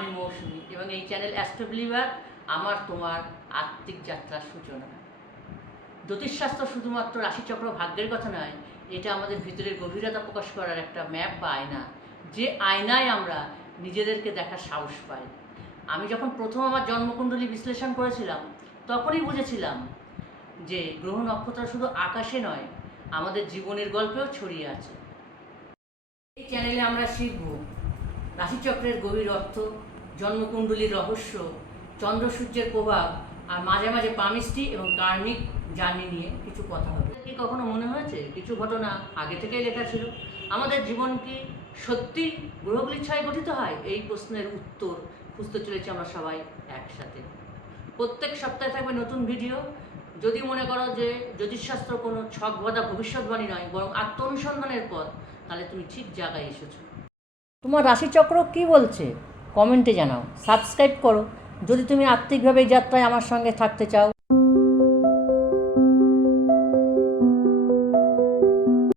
আমি মৌসুমী এবং এই চ্যানেল অ্যাস্ট্রো বিলিভার আমার তোমার আত্মিক যাত্রার সূচনা। জ্যোতিষশাস্ত্র শুধুমাত্র রাশিচক্র ভাগ্যের কথা নয়, এটা আমাদের ভিতরের গভীরতা প্রকাশ করার একটা ম্যাপ বা আয়না, যে আয়নায় আমরা নিজেদেরকে দেখার সাহস পাই। আমি যখন প্রথম আমার জন্মকুণ্ডলী বিশ্লেষণ করেছিলাম তখনই বুঝেছিলাম যে গ্রহ নক্ষত্র শুধু আকাশে নয়, আমাদের জীবনের গল্পেও ছড়িয়ে আছে। এই চ্যানেলে আমরা শিখব রাশিচক্রের গভীর অর্থ, জন্মকুণ্ডলীর রহস্য, চন্দ্র সূর্যের প্রভাব, আর মাঝে মাঝে পামিস্ট্রি এবং কার্মিক জার্নি নিয়ে কিছু কথা হবে। কি কখনো মনে হয়েছে কিছু ঘটনা আগে থেকেই লেখা ছিল? আমাদের জীবন কি সত্যি গ্রহগুলির ছায় গঠিত হয়? এই প্রশ্নের উত্তর খুঁজতে চলেছি আমরা সবাই একসাথে। প্রত্যেক সপ্তাহে থাকবে নতুন ভিডিও। যদি মনে করো যে জ্যোতিষশাস্ত্র কোনো ছকবাঁধা ভবিষ্যৎবাণী নয়, বরং আত্ম অনুসন্ধানের পথ, তাহলে তুমি ঠিক জায়গায় এসেছো। তোমার রাশিচক্র কি বলছে কমেন্টে জানাও, সাবস্ক্রাইব করো যদি তুমি আত্মিকভাবে এই যাত্রায় আমার সঙ্গে থাকতে চাও।